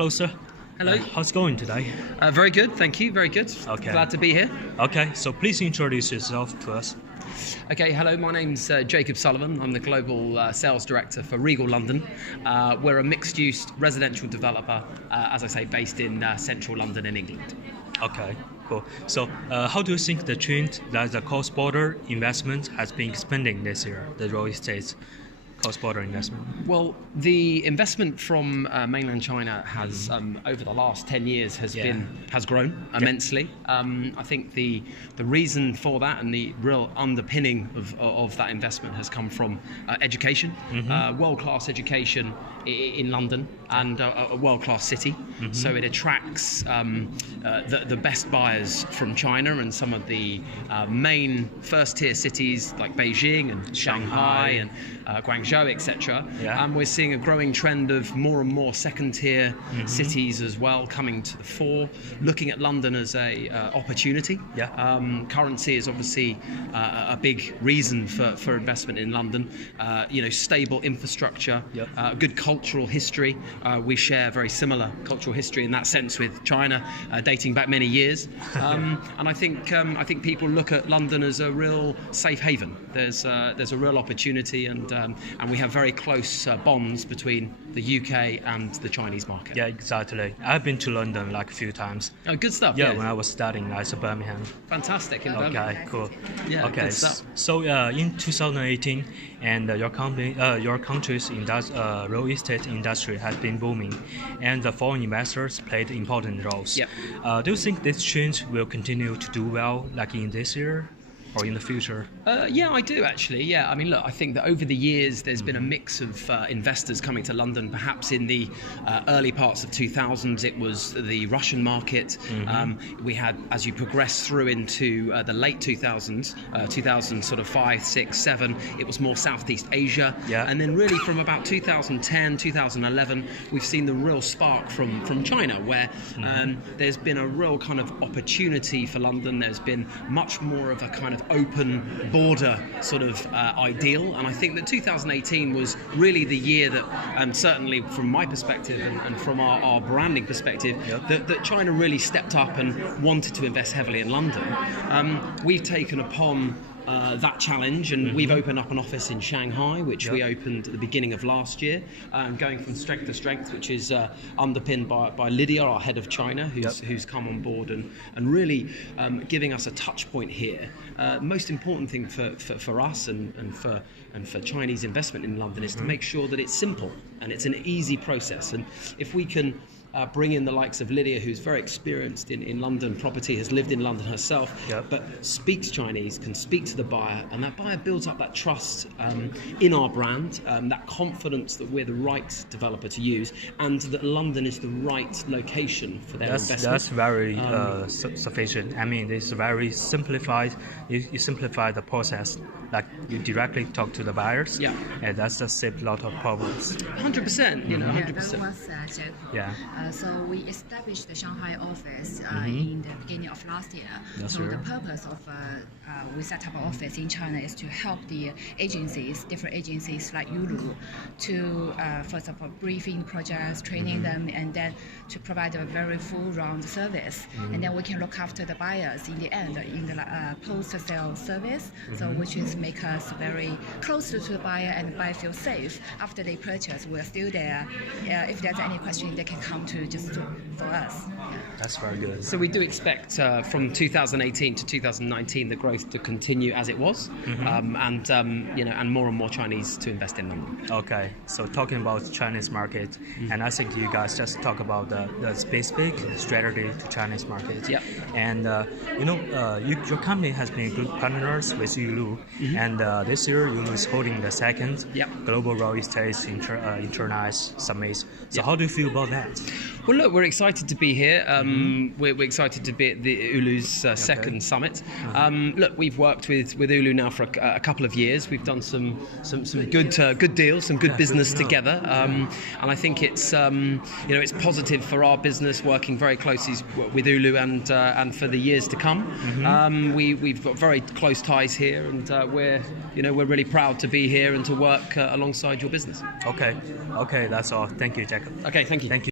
Hello, sir. Hello. How's it going today? Very good, thank you. Very good. Okay. Glad to be here. Okay, so please introduce yourself to us. Okay, hello. My name's Jacob Sullivan. I'm the global sales director for Regal London. We're a mixed-use residential developer, as I say, based in central London in England. Okay, cool. So, how do you think the trend that the cross-border investment has been expanding this year, the real estate cross-border investment? Well, the investment from mainland China has, over the last 10 years, has grown immensely. I think the reason for that and the real underpinning of that investment has come from education, world-class education in London, and a world-class city. So it attracts the best buyers from China and some of the main first-tier cities like Beijing and Shanghai and Guangzhou, etc. And we're seeing a growing trend of more and more second-tier cities as well coming to the fore, looking at London as a opportunity. Currency is obviously a big reason for investment in London. Stable infrastructure, good cultural history. We share very similar cultural history in that sense with China, dating back many years. And I think people look at London as a real safe haven. There's a real opportunity, and we have very close bonds between the UK and the Chinese market. Yeah, exactly. I've been to London like a few times. Oh, good stuff. Yeah, when I was studying at Birmingham. Fantastic. Okay, cool. Yeah, okay, good stuff. So in 2018, and your country's real estate industry has been booming, and the foreign investors played important roles. Do you think this change will continue to do well, like in this year? Or in the future? Yeah, I do actually. Yeah, I mean, look, I think that over the years there's been a mix of investors coming to London. Perhaps in the early parts of 2000s, it was the Russian market. We had, as you progress through into the late 2000s, 2005, 6, 7, it was more Southeast Asia. And then really from about 2010, 2011, we've seen the real spark from China, where there's been a real kind of opportunity for London. There's been much more of a kind of open border sort of ideal, and I think that 2018 was really the year that, certainly from my perspective and from our branding perspective, that China really stepped up and wanted to invest heavily in London. We've taken upon that challenge, and we've opened up an office in Shanghai, which we opened at the beginning of last year, going from strength to strength, which is underpinned by Lydia, our head of China, who's come on board and really giving us a touch point here. Most important thing for us and for Chinese investment in London is to make sure that it's simple and it's an easy process. And if we can bring in the likes of Lydia, who's very experienced in London property, has lived in London herself, but speaks Chinese, can speak to the buyer, and that buyer builds up that trust in our brand, that confidence that we're the right developer to use, and that London is the right location for their investment. That's very sufficient. I mean, it's very simplified. You simplify the process, like you directly talk to the buyers, and that's just saved a lot of problems. 100%, 100%. So we established the Shanghai office in the beginning of last year. The purpose of we set up an office in China is to help the agencies, different agencies like Uoolu, to first of all briefing projects, training them, and then to provide a very full round service. And then we can look after the buyers in the end, in the post-sale service, so which is make us very close to the buyer, and the buyer feel safe after they purchase. We're still there. If there's any question, they can come to for us. That's very good. So we do expect from 2018 to 2019 the growth to continue as it was, and more and more Chinese to invest in London. Okay, so talking about Chinese market, and I think you guys just talk about the specific strategy to Chinese market. And your company has been good partners with Uoolu, and this year Uoolu is holding the second Global Real Estate International Summit. So how do you feel about that? Well, look, we're excited to be here. We're excited to be at the Uoolu's second summit. Look, we've worked with Uoolu now for a couple of years. We've done some good deals, some good business together, and I think it's it's positive for our business working very closely with Uoolu and for the years to come. We've got very close ties here, and we're really proud to be here and to work alongside your business. Okay, that's all. Thank you, Jacob. Okay, thank you. Thank you.